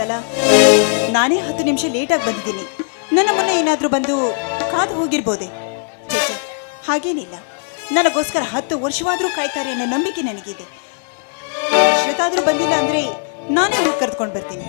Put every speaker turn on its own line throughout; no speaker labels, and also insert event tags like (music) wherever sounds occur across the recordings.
ಆಯ್ತಲ್ಲ ನಾನೇ ಹತ್ತು ನಿಮಿಷ ಲೇಟಾಗಿ ಬಂದಿದ್ದೀನಿ. ನನ್ನ ಮುನ್ನ ಏನಾದರೂ ಬಂದು ಕಾದು ಹೋಗಿರ್ಬೋದೆ? ಹಾಗೇನಿಲ್ಲ. ನನಗೋಸ್ಕರ ಹತ್ತು ವರ್ಷವಾದರೂ ಕಾಯ್ತಾರೆ ಅನ್ನೋ ನಂಬಿಕೆ ನನಗಿದೆ. ಶ್ವೇತಾದ್ರೂ ಬಂದಿಲ್ಲ ಅಂದ್ರೆ ನಾನೇ ಹೋಗಿ ಕರೆದುಕೊಂಡು ಬರ್ತೀನಿ.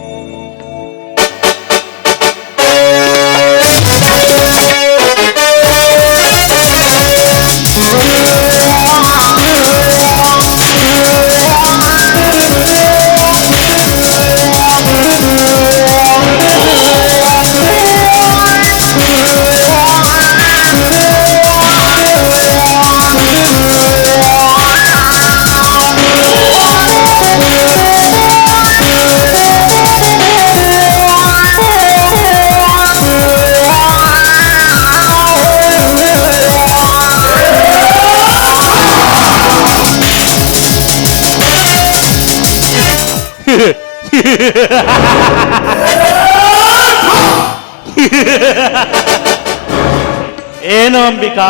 ಅಂಬಿಕಾ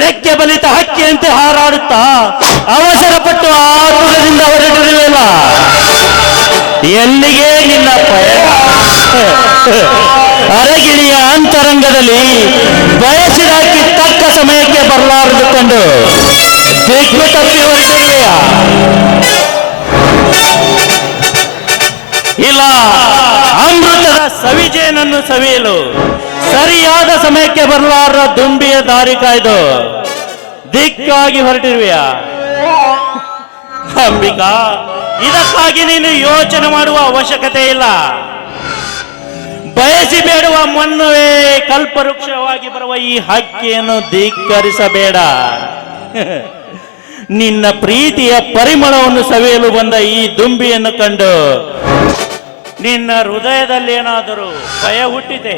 ರೆಕ್ಕೆ ಬಲಿತ ಹಕ್ಕಿಯಂತೆ ಹಾರಾಡುತ್ತಾ? ಅವಸರ ಪಟ್ಟು ಆತುರದಿಂದ ಹೊರಟಿರಲಿಲ್ಲ ಎಲ್ಲಿಗೆ ನಿನ್ನ ಪಯಣ ಅರಗಿಣಿಯ ಅಂತರಂಗದಲ್ಲಿ ಬಯಸಿದಾಕಿ ತಕ್ಕ ಸಮಯಕ್ಕೆ ಬರಲಾರದುಕೊಂಡು ದಿಕ್ಕು ತಪ್ಪಿ ಹೊರಟಿರುವೆಯ ಇಲ್ಲ. ಸವಿಜೇನನ್ನು ಸವಿಯಲು, ಸರಿಯಾದ ಸಮಯಕ್ಕೆ ಬರಲಾರ ದುಂಬಿಯ ದಾರಿ ಕಾಯ್ದು, ದಿಕ್ಕಾಗಿ ಹೊರಟಿರುವೆಯ? ಅಂಬಿಕಾ, ಇದಕ್ಕಾಗಿ ನೀನು ಯೋಚನೆ ಮಾಡುವ ಅವಶ್ಯಕತೆ ಇಲ್ಲ. ಬಯಸಿ ಬೇಡುವ ಮೊನ್ನವೇ ಕಲ್ಪವೃಕ್ಷವಾಗಿ ಬರುವ ಈ ಹಕ್ಕಿಯನ್ನು ಧಿಕ್ಕರಿಸಬೇಡ. ನಿನ್ನ ಪ್ರೀತಿಯ ಪರಿಮಳವನ್ನು ಸವಿಯಲು ಬಂದ ಈ ದುಂಬಿಯನ್ನು ಕಂಡು ನಿನ್ನ ಹೃದಯದಲ್ಲಿ ಏನಾದರೂ ಭಯ ಹುಟ್ಟಿದೆ?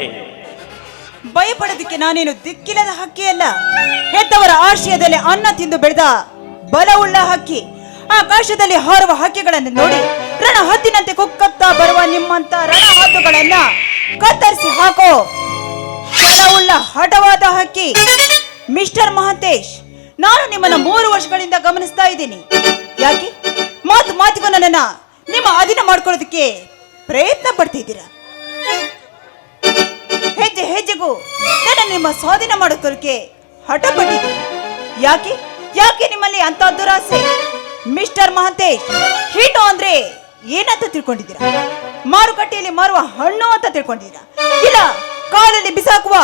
ಭಯಪಡೋದಕ್ಕೆ ನಾನೇನು ದಿಕ್ಕಿಲ್ಲದ ಹಕ್ಕಿ ಅಲ್ಲ? ಹೆತ್ತವರ ಆಶಯದಲ್ಲಿ ಅನ್ನ ತಿಂದು ಬೆಳೆದ ಬಲವುಳ್ಳ ಹಕ್ಕಿ. ಆಕಾಶದಲ್ಲಿ ಹಾರುವ ಹಕ್ಕಿಗಳನ್ನು ನೋಡಿ ರಣ ಹತ್ತಿನಂತೆ ಕುಕ್ಕತ್ತಾ ಬರುವ ನಿಮ್ಮಂತ ರಣ ಹದ್ದುಗಳನ್ನ ಕತ್ತರಿಸಿ ಹಾಕೋ. ಬಲವುಳ್ಳ ಹಠವಾದ ಹಕ್ಕಿ. ಮಿಸ್ಟರ್ ಮಹಂತೇಶ್, ನಾನು ನಿಮ್ಮನ್ನ ಮೂರು ವರ್ಷಗಳಿಂದ ಗಮನಿಸ್ತಾ ಇದ್ದೀನಿ. ಯಾಕೆ? ಮಾತು ಮಾತಿಗೂ ನನ್ನ ನಿಮ್ಮ ಅಧೀನ ಮಾಡ್ಕೊಳ್ಳೋದಕ್ಕೆ ಪ್ರಯತ್ನ ಪಡ್ತಿದ್ದೀರ? ಹೆಜ್ಜೆ, ಹೆಜ್ಜೆಗೂ ನನ್ನ ನಿಮ್ಮ ಸ್ವಾಧೀನ ಮಾಡೋದಕ್ಕೆ ಹಠ ಪಟ್ಟಿದ್ದೀರಿ ಯಾಕೆ? ಯಾಕೆ ನಿಮ್ಮಲ್ಲಿ ಅಂತ ದುರಾಸೆ? ಮಿಸ್ಟರ್ ಮಹಂತೇಶ್, ಹೀಟು ಅಂದ್ರೆ ಏನಂತ ತಿಳ್ಕೊಂಡಿದ್ದೀರಾ? ಮಾರುಕಟ್ಟೆಯಲ್ಲಿ ಮಾರುವ ಹಣ್ಣು ಅಂತ ತಿಳ್ಕೊಂಡಿದ್ದೀರಾ? ಇಲ್ಲ, ಕಾಲಲ್ಲಿ ಬಿಸಾಕುವ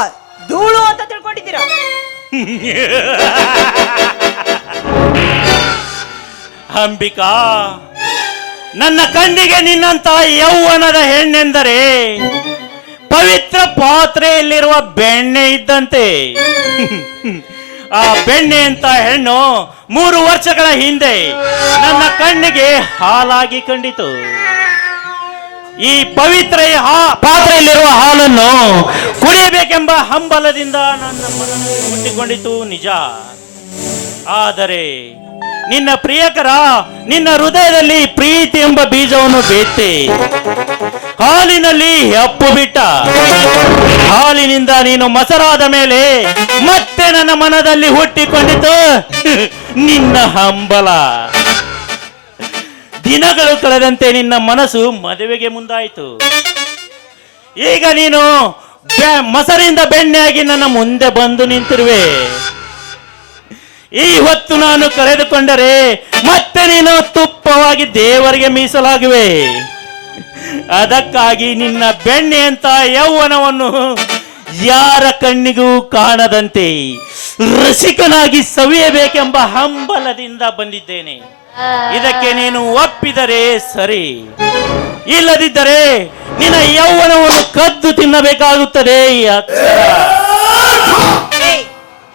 ಧೂಳು ಅಂತ ತಿಳ್ಕೊಂಡಿದ್ದೀರಾ? (laughs)
ಅಂಬಿಕಾ ನನ್ನ ಕಣ್ಣಿಗೆ ನಿನ್ನಂತ ಯೌವನದ ಹೆಣ್ಣೆಂದರೆ ಪವಿತ್ರ ಪಾತ್ರೆಯಲ್ಲಿರುವ ಬೆಣ್ಣೆ ಇದ್ದಂತೆ. ಆ ಬೆಣ್ಣೆ ಅಂತ ಹೆಣ್ಣು ಮೂರು ವರ್ಷಗಳ ಹಿಂದೆ ನನ್ನ ಕಣ್ಣಿಗೆ ಹಾಲಾಗಿ ಕಂಡಿತು. ಈ ಪವಿತ್ರ ಪಾತ್ರೆಯಲ್ಲಿರುವ ಹಾಲನ್ನು ಕುಡಿಯಬೇಕೆಂಬ ಹಂಬಲದಿಂದ ನನ್ನ ಮನಸ್ಸು ಹುಟ್ಟಿಕೊಂಡಿತು ನಿಜ. ಆದರೆ ನಿನ್ನ ಪ್ರಿಯಕರ, ನಿನ್ನ ಹೃದಯದಲ್ಲಿ ಪ್ರೀತಿ ಎಂಬ ಬೀಜವನ್ನು ಬೇತಿ ಹಾಲಿನಲ್ಲಿ ಅಪ್ಪು ಬಿಟ್ಟ. ಹಾಲಿನಿಂದ ನೀನು ಮಸರಾದ ಮೇಲೆ ಮತ್ತೆ ನನ್ನ ಮನದಲ್ಲಿ ಹುಟ್ಟಿಕೊಂಡಿತು. ನಿನ್ನ ಹಂಬಲ. ದಿನಗಳು ಕಳೆದಂತೆ ನಿನ್ನ ಮನಸ್ಸು ಮದುವೆಗೆ ಮುಂದಾಯಿತು. ಈಗ ನೀನು ಮಸರಿಂದ ಬೆಣ್ಣೆಯಾಗಿ ನನ್ನ ಮುಂದೆ ಬಂದು ನಿಂತಿರುವೆ. ಈ ಹೊತ್ತು ನಾನು ಕರೆದುಕೊಂಡರೆ ಮತ್ತೆ ನೀನು ತುಪ್ಪವಾಗಿ ದೇವರಿಗೆ ಮೀಸಲಾಗುವೆ. ಅದಕ್ಕಾಗಿ ನಿನ್ನ ಬೆಣ್ಣೆ ಅಂತ ಯೌವನವನ್ನು ಯಾರ ಕಣ್ಣಿಗೂ ಕಾಣದಂತೆ ರಸಿಕನಾಗಿ ಸವಿಯಬೇಕೆಂಬ ಹಂಬಲದಿಂದ ಬಂದಿದ್ದೇನೆ. ಇದಕ್ಕೆ ನೀನು ಒಪ್ಪಿದರೆ ಸರಿ. ಇಲ್ಲದಿದ್ದರೆ ನಿನ್ನ ಯೌವನವನ್ನು ಕದ್ದು ತಿನ್ನಬೇಕಾಗುತ್ತದೆ.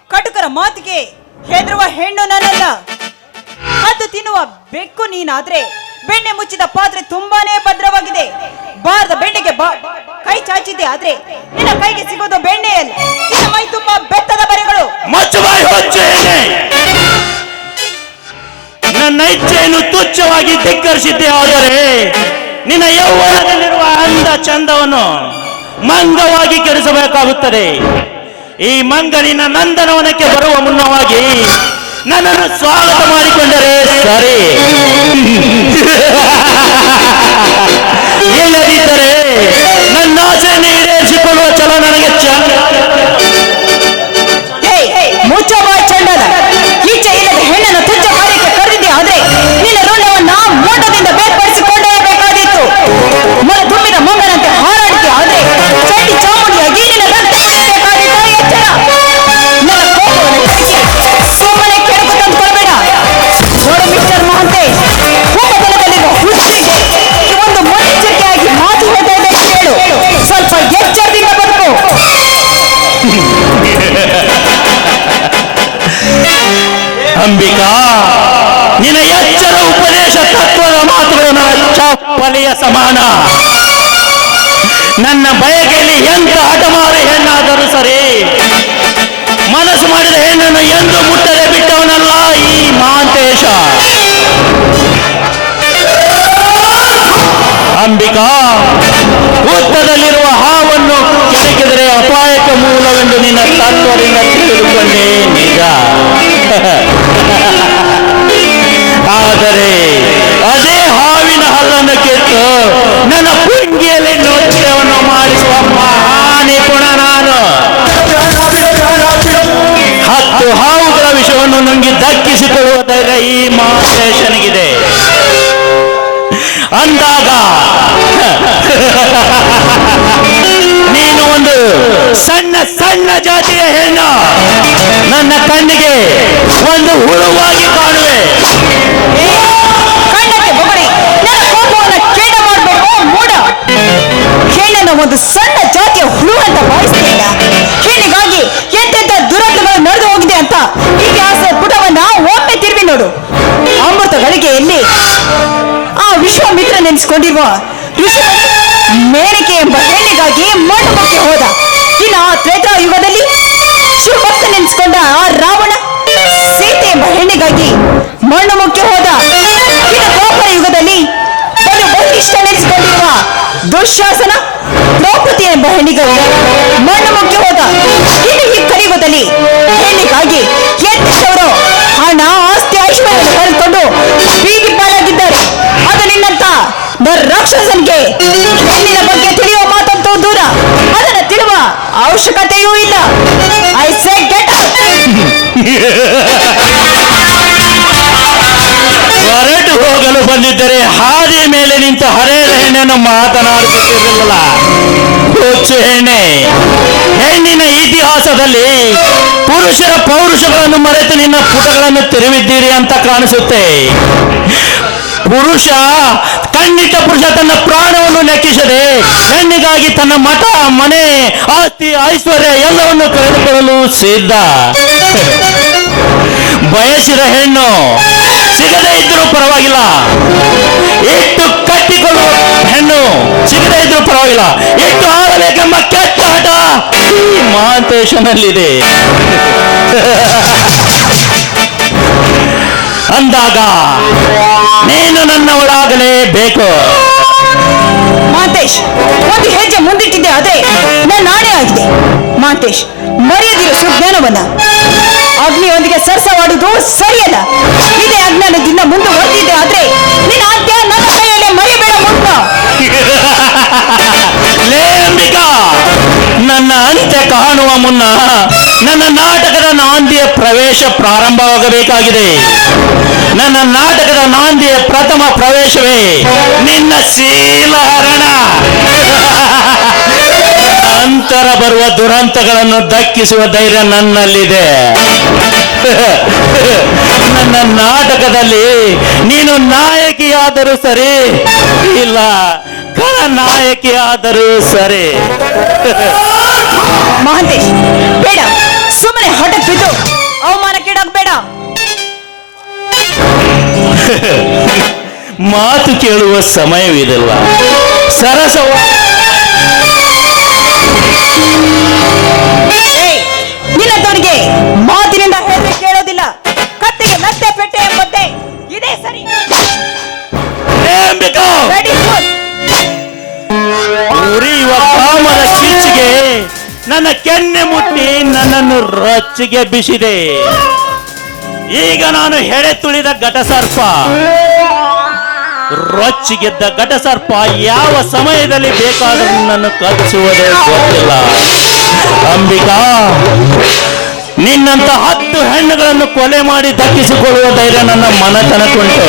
ಕಟುಕರ ಮಾತಿಗೆ. ಹೆದರುವ ಹೆಣ್ಣು ನನ್ನಲ್ಲ. ಅದು ತಿನ್ನುವ ಬೆಕ್ಕು ನೀನಾದ್ರೆ ಬೆಣ್ಣೆ ಮುಚ್ಚಿದ ಪಾತ್ರೆ ತುಂಬಾನೇ ಭದ್ರವಾಗಿದೆ. ಬಾರದ ಬೆಣ್ಣೆಗೆ ಕೈ ಚಾಚಿದ್ದೆ ಆದ್ರೆ ನಿನ್ನ ಕೈಗೆ ಸಿಗೋದು ಬೆಣ್ಣೆ ಅಲ್ಲ ನಿನ್ನ ಮೈ ತುಂಬಾ ಬೆತ್ತದ ಬರೆಗಳು.
ಮಚ್ಚುಬಾಯಿ ನನ್ನ ಇಚ್ಛೆಯನ್ನು ತುಚ್ಛವಾಗಿ ಧಿಕ್ಕರಿಸಿದ್ದೆ ಆದರೆ ನಿನ್ನ ಯೌವನದಲ್ಲಿರುವ ಅಂದ ಚಂದವನ್ನು ಮಂಗವಾಗಿ ಕೆಡಿಸಬೇಕಾಗುತ್ತದೆ. ಈ ಮಂಗಳಿನ ನಂದನವನಕ್ಕೆ ಬರುವ ಮುನ್ನವಾಗಿ ನನ್ನನ್ನು ಸ್ವಾಗತ ಮಾಡಿಕೊಂಡರೆ ಸರಿ. ಚಪ್ಪಲಿಯ ಸಮಾನ. ನನ್ನ ಬಯಕೆಯಲ್ಲಿ ಎಂತ ಹಠಮಾರಿ ಹೆಣ್ಣಾದರೂ ಸರಿ. ಮನಸ್ಸು ಮಾಡಿದ ಹೆಣ್ಣನ್ನು ಎಂದು ಮುಟ್ಟದೆ ಬಿಟ್ಟವನಲ್ಲ ಈ ಮಾಂತೇಶ. ಅಂಬಿಕಾ ಉತ್ತದಲ್ಲಿರುವ ಹಾವನ್ನು ಕೆಣಕಿದರೆ ಅಪಾಯಕ ಮೂಲವೆಂದು ನಿನ್ನ ತತ್ವದಿಂದ ಹತ್ತು ಹಾವುಗಳ ವಿಷವನ್ನು ನುಂಗಿ ದಕ್ಕಿಸಿಕೊಳ್ಳುವ ಧೈರ್ಯ ಈ ಮಹಾಶೇಷನಿಗಿದೆ ಅಂದಾಗ, ನೀನು ಒಂದು ಸಣ್ಣ ಸಣ್ಣ ಜಾತಿಯ ಹೆಣ್ಣು. ನನ್ನ ಕಣ್ಣಿಗೆ ಒಂದು ಹುಳುವಾಗಿ ಕಾಣುವೆ.
ಒಂದು ಸಣ್ಣ ಜಾತಿಯ ಹುಳು ಅಂತ ಭಾವಿಸ್ತಿಲ್ಲ ಹೆಣ್ಣಿಗಾಗಿ ಇತಿಹಾಸದ ಪುಟವನ್ನ ಒಮ್ಮೆ ತಿರುವಿ ನೋಡು. ಅಮೃತ ಗಳಿಗೆಯಲ್ಲಿ ಆ ವಿಶ್ವಾಮಿತ್ರ ನೆನೆಸ್ಕೊಂಡಿರುವ ಋಷಿ ಮೇನಕೆ ಎಂಬ ಹೆಣ್ಣಿಗಾಗಿ ಮಂಟಪಕ್ಕೆ ಹೋದ. ಇನ್ನು ಆ ತ್ರೇತಾ ಯುಗದಲ್ಲಿ ಶಿವಭಕ್ತ ನೆನೆಸ್ಕೊಂಡ ಆ ರಾವಣ ಸೀತೆ ಎಂಬ ಹೆಣ್ಣಿಗಾಗಿ ಮಣ್ಣು ಮುಖ್ಯ ಹೋದ. ಇನ್ನು ದ್ವಾಪರ ಯುಗದಲ್ಲಿ ಬಲು ಬಲಿಷ್ಠ ನೆನೆಸಿಕೊಂಡಿರುವ ದುಶ್ಯಾಸನ ದ್ರೌಪದಿ ಎಂಬ ಹೆಣ್ಣಿಗಾಗಿ ಮಣ್ಣು ಮುಖ್ಯ ಹೋದ ಇಲ್ಲಿ ಕಲಿಯುಗದಲ್ಲಿ ಹೆಣ್ಣಿಗಾಗಿ ಎತ್ತಿಟ್ಟವರು ಹಣ, ಆಸ್ತಿ ಐಶ್ವರ್ಯ ಕಳೆದುಕೊಂಡು ಬೀದಿ ಪಾಲಾಗಿದ್ದಾರೆ. ಅದು ನಿನ್ನಂತ ರಾಕ್ಷಸನಿಗೆ ಹೆಣ್ಣಿನ ಬಗ್ಗೆ ತಿಳಿಯುವ ಮಾತಂತೂ ದೂರ. ಅದನ್ನು ತಿಳುವ ಅವಶ್ಯಕತೆಯೂ ಇಲ್ಲ. ಐ ಸೇ ಗೆಟ್
ಬಂದಿದ್ದರೆ ಹಾದಿ ಮೇಲೆ ನಿಂತ ಹರೇರ ಹೆಣ್ಣನ್ನು ಮಾತನಾಡುತ್ತಿರಲಿಲ್ಲ ಹುಚ್ಚು ಹೆಣ್ಣೆ, ಹೆಣ್ಣಿನ ಇತಿಹಾಸದಲ್ಲಿ ಪುರುಷರ ಪೌರುಷಗಳನ್ನು ಮರೆತು ನಿನ್ನ ಪುಟಗಳನ್ನು ತಿರುವಿದ್ದೀರಿ ಅಂತ ಕಾಣಿಸುತ್ತೆ. ಪುರುಷ ಖಂಡಿತ ಪುರುಷ ತನ್ನ ಪ್ರಾಣವನ್ನು ಲೆಕ್ಕಿಸದೆ ಹೆಣ್ಣಿಗಾಗಿ ತನ್ನ ಮಠ, ಮನೆ, ಆಸ್ತಿ, ಐಶ್ವರ್ಯ ಎಲ್ಲವನ್ನು ಕಳೆದುಕೊಳ್ಳಲು ಸಿದ್ಧ. ಬಯಸಿದ ಹೆಣ್ಣು ಸಿಗದೇ ಇದ್ರೂ ಪರವಾಗಿಲ್ಲ. ಇಟ್ಟು ಕಟ್ಟಿಕೊಳ್ಳುವ ಹೆಣ್ಣು. ಸಿಗದೇ ಇದ್ರೂ ಪರವಾಗಿಲ್ಲ. ಇಟ್ಟು ಆಡಬೇಕೆಂಬ ಕೆಟ್ಟ ಹಠ ಈ ಮಹಾಂತೇಶನಲ್ಲಿದೆ ಅಂದಾಗ, ನೀನು ನನ್ನವಳಾಗಲೇಬೇಕು.
ಮಾಂತೇಶ್ ಒಂದು ಹೆಜ್ಜೆ ಮುಂದಿಟ್ಟಿದ್ದೆ, ಆದ್ರೆ ನನ್ನ ನಾಣೆ ಆಗಿದೆ. ಮಾತೇಶ್, ಮರೆಯದಿರೋ ಸುಜ್ಞಾನವನ್ನ ಅಗ್ನಿಯೊಂದಿಗೆ ಸರಸವಾಡುವುದು ಸರಿಯಲ್ಲ. ಇದೇ ಅಜ್ಞಾನದಿಂದ ಮುಂದುವರೆದಿದ್ದೆ, ಆದ್ರೆ ನಿನ್ನ ಅಂತ್ಯ ನನ್ನ ಕೈಯಲ್ಲೇ ಮರೆಯಬೇಡ
ಮುಂದ (laughs) ನನ್ನ ಅಂತ್ಯ ಕಾಣುವ ಮುನ್ನ ನನ್ನ ನಾಟಕದ ನಾಂದಿಯ ಪ್ರವೇಶ ಪ್ರಾರಂಭವಾಗಬೇಕಾಗಿದೆ. ನನ್ನ ನಾಟಕದ ನಾಂದಿಯ ಪ್ರಥಮ ಪ್ರವೇಶವೇ ನಿನ್ನ ಶೀಲಹರಣ. ಅಂತರ ಬರುವ ದುರಂತಗಳನ್ನು ದಕ್ಕಿಸುವ ಧೈರ್ಯ ನನ್ನಲ್ಲಿದೆ. ನನ್ನ ನಾಟಕದಲ್ಲಿ ನೀನು ನಾಯಕಿಯಾದರೂ ಸರಿ ಇಲ್ಲ. ನಾಯಕಿಯಾದರೂ ಸರಿ
ಮಹಾಂತೇಶ್ ಬೇಡ ಸುಮ್ಮನೆ ಹಠಕ್ ಬಿದ್ದು ಅವಮಾನಕ್ಕೀಡಾಗಬೇಡ
ಮಾತು ಕೇಳುವ ಸಮಯವಿದಲ್ಲ ಸರಸವ
ಏಯ್
ನನ್ನ ಕೆನ್ನೆ ಮುಟ್ಟಿ ನನ್ನನ್ನು ರೊಚ್ಚಿಗೆ ಬಿಸಿದೆ. ಈಗ ನಾನು ಹೆಡೆ ತುಳಿದ ಘಟಸರ್ಪ ರೊಚ್ಚಿಗೆದ್ದ ಘಟಸರ್ಪ ಯಾವ ಸಮಯದಲ್ಲಿ ಬೇಕಾದರೂ ನನ್ನನ್ನು ಕಚ್ಚುವುದೇ ಗೊತ್ತಿಲ್ಲ. ಅಂಬಿಕಾ ನಿನ್ನಂತ ಹತ್ತು ಹೆಣ್ಣುಗಳನ್ನು ಕೊಲೆ ಮಾಡಿ ದಕ್ಕಿಸಿಕೊಳ್ಳುವ ಧೈರ್ಯ ನನ್ನ ಮನತನಕ್ಕುಂಟು.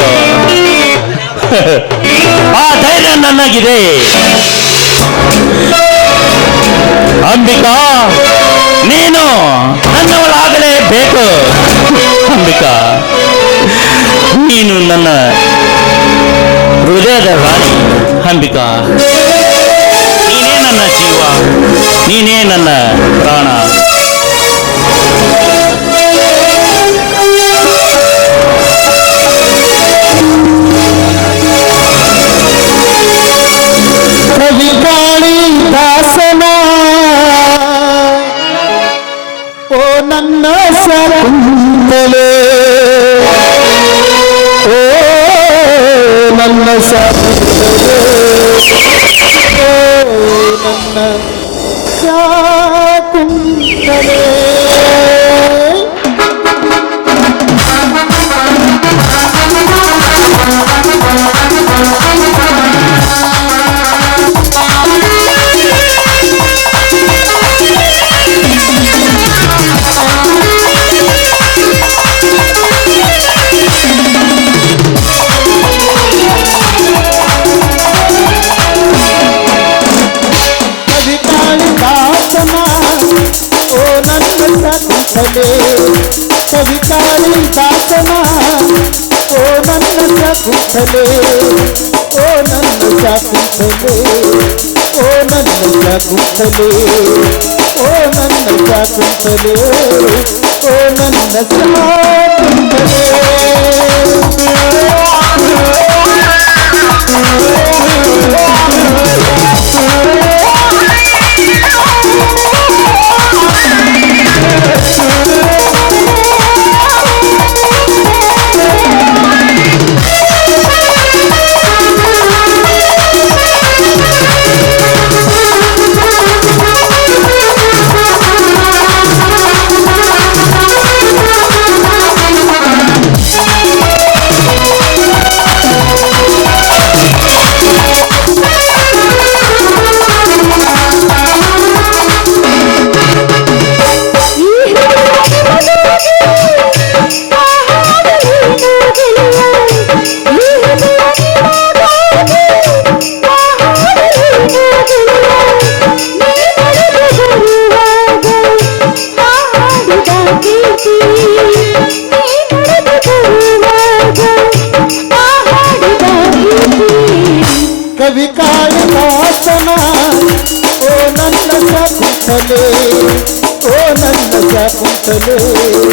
(laughs) ಆ ಧೈರ್ಯ ನನಗಿದೆ ಅಂಬಿಕಾ, ನೀನು ನನ್ನವಳಾಗಲೇಬೇಕು ಅಂಬಿಕಾ, ನೀನು ನನ್ನ ಹೃದಯದ ರಾಣಿ. ಅಂಬಿಕಾ, ನೀನೇ ನನ್ನ ಜೀವ, ನೀನೇ ನನ್ನ ಪ್ರಾಣ.
சகுந்தலே ஓ நல்ல சகுந்தலே ஓ நல்ல சகுந்தலே ಸಕುಂತಲೆ ಓ ನನ್ನ ಸಕುಂತಲೆ ಓ ನನ್ನ ಸಕುಂತಲೆ ಓ ನನ್ನ ಸಕುಂತಲೆ ಓ ನನ್ನ ಕವಿ Hello.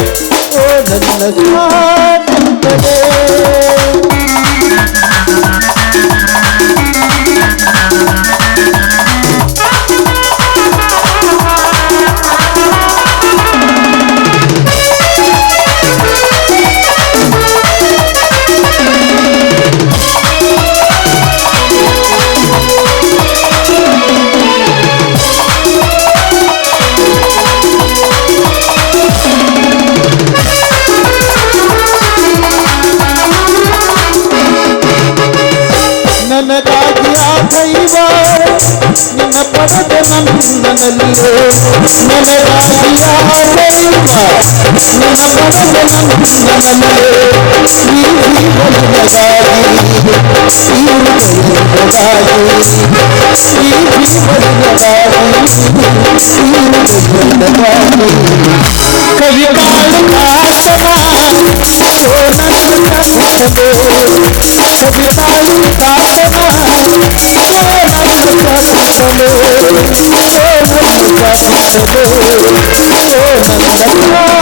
कभी काल का समा सोना कभी काल का समा सोना सोना सोना सोना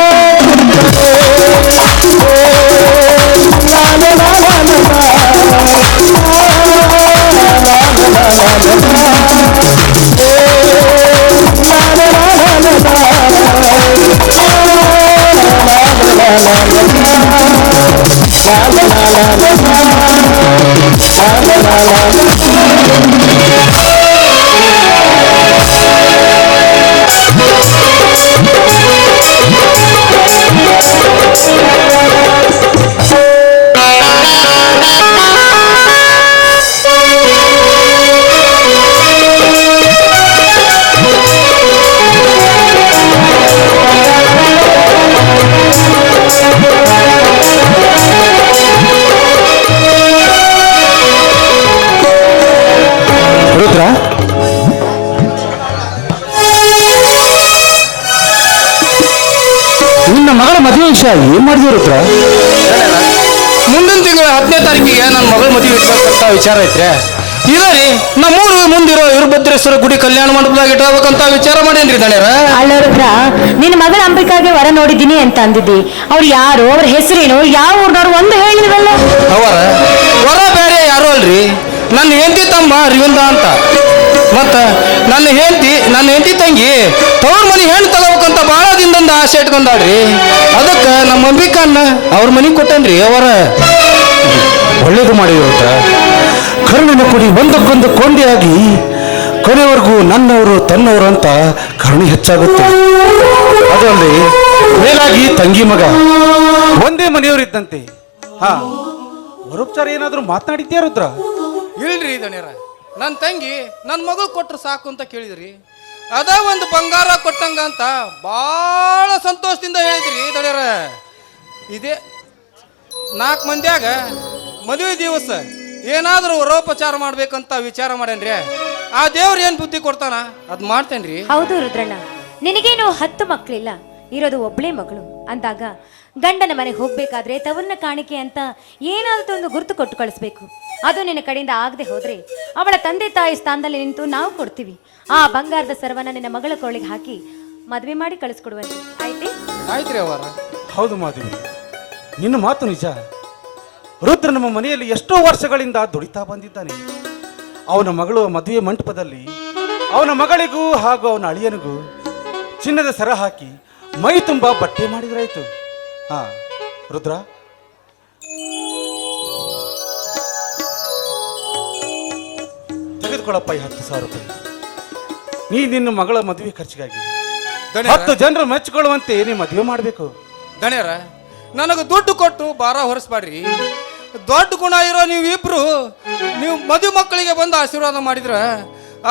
ಮುಂದಿನ ತಿಂಗಳ ಹತ್ತನೇ ತಾರೀಕಿಗೆ ನನ್ನ ಮಗಳ ಮದುವೆ ಇಟ್ಬೇಕಂತ ವಿಚಾರ ಐತ್ರಿ? ಇಲ್ಲ ರೀ ನಮ್ಮೂರು ಮುಂದಿರೋ ವೀರಭದ್ರೇಶ್ವರ ಗುಡಿ ಕಲ್ಯಾಣ ಮಂಟಪದಾಗ ಇಟ್ಕೋಬೇಕಂತ ವಿಚಾರ ಮಾಡೇನ್ರಿ ದಣ್ಯರ?
ಅಲ್ಲವ್ರ ನಿನ್ನ ಮಗಳ ಅಂಬಿಕಾಗೆ ವರ ನೋಡಿದ್ದೀನಿ ಅಂತ ಅಂದಿದ್ದಿ. ಅವ್ರು ಯಾರು? ಅವ್ರ ಹೆಸರೇನು? ಯಾವ ಊರ್ನವ್ರು? ಒಂದು ಹೇಳಿದ್ರಲ್ಲ.
ಅವರ? ವರ ಬೇರೆ ಯಾರು ಅಲ್ರಿ? ನನ್ನ ಹೆಂಡತಿ ತಮ್ಮ ರಿವಿಂದ ಅಂತ. ಮತ್ತ ನನ್ನ ಹೆಂಡತಿ ನನ್ನ ಹೆಂಡತಿ ತಂಗಿ ತವ್ರ ಮನೆ ಹೆಣ್ಣು ತಗೋಬೇಕಂತ ಭಾಳ ದಿನದಿಂದ ಆಸೆ ಇಟ್ಕೊಂಡಾಳ್ರಿ. ಅದಕ್ಕೆ ನಮ್ಮ ಅಂಬಿಕನ್ನ ಅವ್ರ ಮನೆಗೆ ಕೊಟ್ಟನ್ರಿ ಅವರ.
ಒಳ್ಳೇದು ಮಾಡಿದ್ರು ರುದ್ರ
ಕುಡಿ ಕೊಡಿ ಒಂದಕ್ಕೊಂದು ಕೊಂಡಿಯಾಗಿ ಕೊನೆವರೆಗೂ ನನ್ನವರು ತನ್ನವರು ಅಂತ ಕರ್ಣಿ ಹೆಚ್ಚಾಗುತ್ತೆ. ಅದರಲ್ಲಿ ಮೇಲಾಗಿ ತಂಗಿ ಮಗ ಒಂದೇ ಮನೆಯವರಿದ್ದಂತೆ ಹಾ ವರೋಪಚಾರ ಏನಾದರೂ ಮಾತನಾಡಿದ್ಯಾ ರುದ್ರ?
ಇಲ್ರಿ ದಣ್ಯರ ನನ್ನ ತಂಗಿ ನನ್ನ ಮಗಳು ಕೊಟ್ರು ಸಾಕು ಅಂತ ಕೇಳಿದ್ರಿ. ಅದ ಒಂದು ಬಂಗಾರ ಕೊಟ್ಟಂಗ ಅಂತ ಭಾಳ ಸಂತೋಷದಿಂದ ಹೇಳಿದ್ರಿ ದಣ್ಯರ ಇದೇ ನಾಲ್ಕು ಮಂದಿಯಾಗ ಮದುವೆ ದಿವಸ ಏನಾದರೂ ವರೋಪಚಾರ ಮಾಡ್ಬೇಕಂತ ವಿಚಾರ ಮಾಡೇನ್ರಿ ಆ ದೇವ್ರು ಏನು ಬುದ್ಧಿ ಕೊಡ್ತಾನ? ಅದು ಮಾಡ್ತೇನ್ರಿ.
ಹೌದು ರುದ್ರಣ್ಣ, ನಿನಗೇನು ಹತ್ತು ಮಕ್ಕಳಿಲ್ಲ ಇರೋದು ಒಬ್ಳೇ ಮಗಳು. ಅಂದಾಗ ಗಂಡನ ಮನೆಗೆ ಹೋಗ್ಬೇಕಾದ್ರೆ ತವರ್ನ ಕಾಣಿಕೆ ಅಂತ ಏನಾದರೂ ಒಂದು ಗುರುತು ಕೊಟ್ಟು ಕಳಿಸ್ಬೇಕು. ಅದು ನಿನ್ನ ಕಡೆಯಿಂದ ಆಗದೆ ಹೋದ್ರೆ ಅವಳ ತಂದೆ ತಾಯಿ ಸ್ಥಾನದಲ್ಲಿ ನಿಂತು ನಾವು ಕೊಡ್ತೀವಿ. ಆ ಬಂಗಾರದ ಸರ್ವನ ನಿನ್ನ ಮಗಳ ಕೋಳಿಗೆ ಹಾಕಿ ಮದುವೆ ಮಾಡಿ ಕಳಿಸ್ಕೊಡುವಂತೆ. ಆಯ್ತೆ?
ಆಯ್ತ್ರಿ ಅವರ
ಹೌದು ಮಾಧವಿ. ನಿನ್ನ ಮಾತು ನಿಜ. ರುದ್ರ ನಮ್ಮ ಮನೆಯಲ್ಲಿ ಎಷ್ಟೋ ವರ್ಷಗಳಿಂದ ದುಡಿತಾ ಬಂದಿದ್ದಾನೆ. ಅವನ ಮಗಳು ಮದುವೆ ಮಂಟಪದಲ್ಲಿ ಅವನ ಮಗಳಿಗೂ ಹಾಗೂ ಅವನ ಅಳಿಯನಿಗೂ ಚಿನ್ನದ ಸರ ಹಾಕಿ ಮೈ ತುಂಬ ಬಟ್ಟೆ ಮಾಡಿದ್ರಾಯ್ತು. ಹಾ ರುದ್ರ. ತೆಗೆದುಕೊಳ್ಳಪ್ಪ ಈ ಹತ್ತು ಸಾವಿರ ರೂಪಾಯಿ. ನೀ ನಿನ್ನ ಮಗಳ ಮದುವೆ ಖರ್ಚಿಗಾಗಿ. ಹತ್ತು ಜನರು ಮೆಚ್ಚಿಕೊಳ್ಳುವಂತೆ ನೀ ಮದುವೆ ಮಾಡಬೇಕು.
ದಣ್ಯರ ನನಗೆ ದುಡ್ಡು ಕೊಟ್ಟು ಭಾರ ಹೊರಿಸ್ಬೇಡ್ರಿ. ದೊಡ್ಡ ಗುಣ ಇರೋ ಇಬ್ರು ನೀವು ಮದುವೆ ಮಕ್ಕಳಿಗೆ ಬಂದು ಆಶೀರ್ವಾದ ಮಾಡಿದ್ರ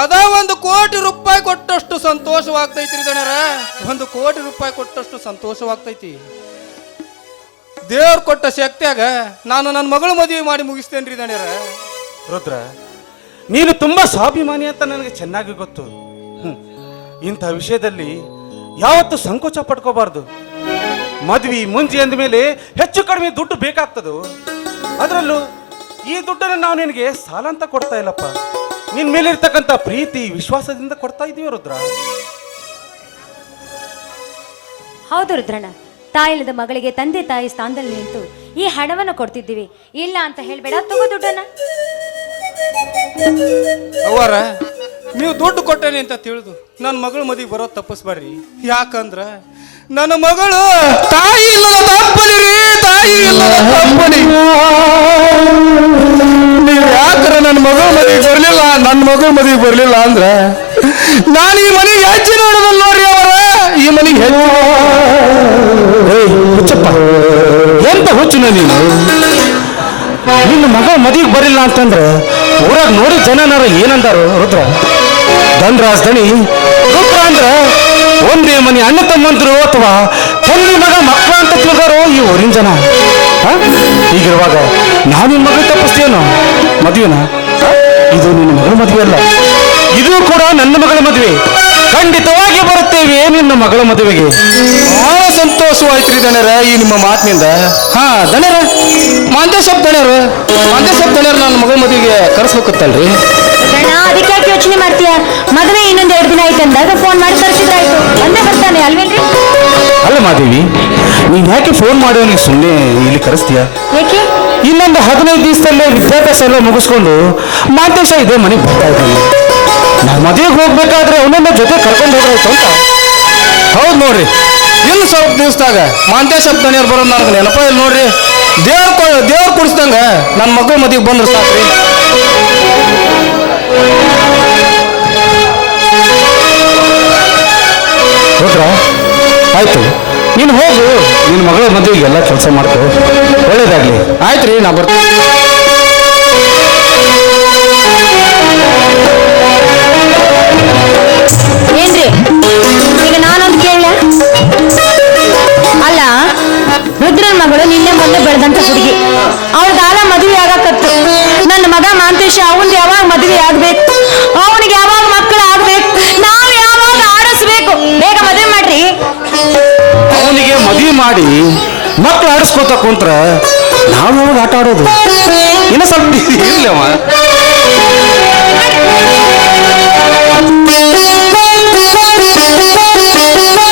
ಅದ ಒಂದು ಕೋಟಿ ರೂಪಾಯಿ ಕೊಟ್ಟಷ್ಟು ಸಂತೋಷವಾಗ್ತೈತ್ರಿ ದಣ್ಯರ ಒಂದು ಕೋಟಿ ರೂಪಾಯಿ ಕೊಟ್ಟಷ್ಟು ಸಂತೋಷವಾಗ್ತೈತಿ. ದೇವ್ರು ಕೊಟ್ಟ ಶಕ್ತಿಯಾಗ ನಾನು ನನ್ನ ಮಗಳು ಮದುವೆ ಮಾಡಿ ಮುಗಿಸ್ತೇನ್ರಿ ದಣ್ಯರ
ರುದ್ರ ನೀನು ತುಂಬ ಸ್ವಾಭಿಮಾನಿ ಅಂತ ನನಗೆ ಚೆನ್ನಾಗಿ ಗೊತ್ತು. ಇಂಥ ವಿಷಯದಲ್ಲಿ ಯಾವತ್ತೂ ಸಂಕೋಚ ಪಡ್ಕೋಬಾರ್ದು. ಮದ್ವಿ, ಮುಂಜಿ ಅಂದ ಮೇಲೆ ಹೆಚ್ಚು ಕಡಿಮೆ ದುಡ್ಡು ಬೇಕಾಗ್ತದೆ. ಅದರಲ್ಲೂ ಈ ದುಡ್ಡನ್ನು ನಾವು ನಿನಗೆ ಸಾಲ ಅಂತ ಕೊಡ್ತಾ ಇಲ್ಲಪ್ಪ. ನಿನ್ ಮೇಲೆ ಇರ್ತಕ್ಕಂಥ ಪ್ರೀತಿ, ವಿಶ್ವಾಸದಿಂದ ಕೊಡ್ತಾ ಇದೀವಿ ರುದ್ರ?
ಹೌದು ರುದ್ರಣ್ಣ. ತಾಯಿಲ್ಲದ ಮಗಳಿಗೆ ತಂದೆ ತಾಯಿ ಸ್ಥಾನದಲ್ಲಿ ನಿಂತು ಈ ಹಣವನ್ನು ಕೊಡ್ತಿದ್ದೀವಿ. ಇಲ್ಲ ಅಂತ ಹೇಳ್ಬೇಡ, ತಗೋ ದುಡ್ಡನ್ನ.
ಅವರ ನೀವು ದುಡ್ಡು ಕೊಟ್ಟೇನೆ ಅಂತ ತಿಳಿದು ನನ್ನ ಮಗಳು ಮದುವೆ ಬರೋದು ತಪ್ಪಿಸ್ಬಾರ್ರಿ. ಯಾಕಂದ್ರ ನನ್ನ ಮಗಳು ತಾಯಿ ಇಲ್ಲದ ತಪ್ಪಲಿ ರೀ, ತಾಯಿ ಇಲ್ಲದ ತಪ್ಪಲಿ. ನೀವು ಯಾಕ್ರ ನನ್ನ ಮಗಳು ಮದಿಗೆ ಬರಲಿಲ್ಲ ನನ್ನ ಮಗಳು ಮದುವೆ ಬರಲಿಲ್ಲ ಅಂದ್ರ ನಾನು ಈ ಮನೆಗೆ ಹೆಚ್ಚು ನೋಡೋದಲ್ಲ ನೋಡ್ರಿ ಅವರ ಈ ಮನೆಗೆ ಹೆಚ್ಚು
ಹುಚ್ಚಪ್ಪ. ಎಂತ ಹುಚ್ಚು ನೀನು? ನಿನ್ನ ಮಗ ಮದಿಗೆ ಬರಲಿಲ್ಲ ಅಂತಂದ್ರೆ ಊರಾಗ ನೋಡಿ ಜನನಾರ ಏನಂದಾರು ರುದ್ರ? ಧನ್ರಾಜ್ ದಣಿ ರುದ್ರ ಅಂದ್ರ ಒಂದೇ ಮನೆ ಅಣ್ಣ ತಮ್ಮಂದ್ರು ಅಥವಾ ತಂದೆ ಮಗ ಮಕ್ಕಳ ಅಂತ ತಿಳ್ದಾರೋ ಈ ಊರಿನ ಜನ? ಹೀಗಿರುವಾಗ ನಾನು ನಿನ್ನ ಮಗಳು ತಪ್ಪಿಸ್ತೇನೋ? ಮದುವೆನ? ಇದು ನಿನ್ನ ಮಗಳ ಮದುವೆ ಅಲ್ಲ. ಇದು ಕೂಡ ನನ್ನ ಮಗಳ ಮದುವೆ. ಖಂಡಿತವಾಗಿ ಬರುತ್ತೇವೆ ನಿನ್ನ ಮಗಳ ಮದುವೆಗೆ.
ಬಹಳ ಸಂತೋಷವಾಯ್ತ್ರಿ ದಣರ ಈ ನಿಮ್ಮ ಮಾತಿನಿಂದ.
ಹಾ, ದಣರ.
ಮಾಂತೇಶಪ್ ದಣ್ಯರು ಮಾಂತೇಶಪ್ ದಣ್ಯರು ನನ್ನ ಮಗಳ ಮದುವೆಗೆ ಕರೆಸ್ಬೇಕತ್ತಲ್ರಿ?
ಅದಕ್ಕೆ ಯಾಕೆ ಯೋಚನೆ ಮಾಡ್ತೀಯ? ಮದುವೆ ಇನ್ನೊಂದ್ ಎರಡು ದಿನ ಆಯ್ತು ಅಂದಾಗ ಫೋನ್ ಮಾಡಿ ಕರ್ಸಿದ್ರಾಯ್ತು ಅಂದೇ ಬರ್ತಾನೆ ಅಲ್ವೇನ್ರಿ?
ಅಲ್ಲ ಮಾದೇವಿ ನೀನ್ ಯಾಕೆ ಫೋನ್ ಮಾಡಿ ನೀವು ಸುಮ್ಮನೆ ಇಲ್ಲಿ ಕರೆಸ್ತೀಯ?
ಯಾಕೆ?
ಇನ್ನೊಂದು ಹದಿನೈದು ದಿವಸದಲ್ಲೇ ವಿದ್ಯಾಭ್ಯಾಸ ಎಲ್ಲ ಮುಗಿಸ್ಕೊಂಡು ಮಾಂತೇಶ ಇದೆ ಮನೆಗೆ ಬರ್ತಾ ಇದ್ದಾನೆ. ನಾವು ಮದುವೆಗೆ ಹೋಗ್ಬೇಕಾದ್ರೆ ಅವನನ್ನ ಜೊತೆ ಕರ್ಕೊಂಡು ಹೋಗ್ರಾಯ್ತು ಅಂತ?
ಹೌದು ನೋಡ್ರಿ ಇನ್ನು ಸ್ವಲ್ಪ ದಿವಸದಾಗ ಮಾಂತೇಶಪ್ ದಣ್ಯರು ಬರೋದು ನನಗೆ ನೆನಪ ಇಲ್ಲ ನೋಡ್ರಿ. ದೇವ್ರ ಕೊ ದೇವ್ರ ಕುಡಿಸ್ದಂಗ ನನ್ನ ಮಗಳ ಮದುವೆಗೆ ಬಂದ್ರು ಸಾಕ್ರಿ.
ಹೋದ್ರ? ಆಯ್ತು. ನೀನು ಹೋಗು. ನಿನ್ನ ಮಗಳ ಮದುವೆಗೆ ಎಲ್ಲ ಕೆಲಸ ಮಾಡ್ತೇವೆ ಒಳ್ಳೇದಾಗ್ಲಿ.
ಆಯ್ತು ರೀ ನಾ ಬರ್ತೀನಿ.